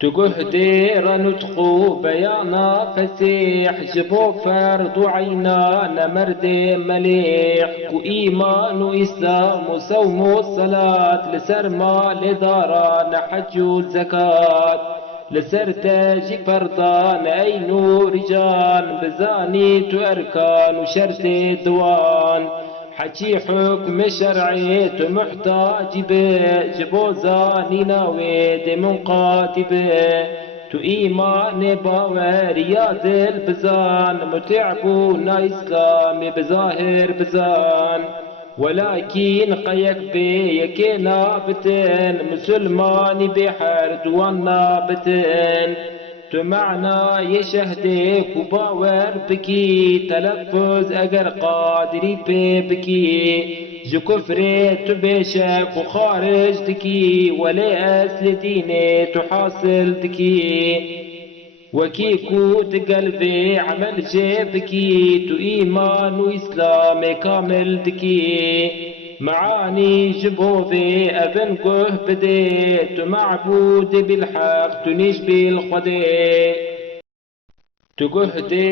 تقهدير نتقو بيانا فسيح جبو فرض عينا نمرد مليح وإيمان وإسلام وصوم الصلاة لسرما لداران حج الزكاة لسر تاجي فرضان أينو رجال بزاني أركان وشرط الدوان حكي حكم شرعي محتاج به جبوزاني ناوي من قاتبه تو إيمان باورياد البزان متعبون إسلام بظاهر بزان ولكن قيك بيك نابتن مسلمان بحر دوان نابتن تو معنا يشهدك وباور بكي تلفظ اگر قادري بكي جو كفري تبشك وخارج دكي ولا أسل ديني تحاصل دكي وكيكو تقلبي عمل جيبكي تو إيمان وإسلام كامل دكي معاني جبوفي أبن قه بديت معبود بالحق تنيش بالخدي تقهدي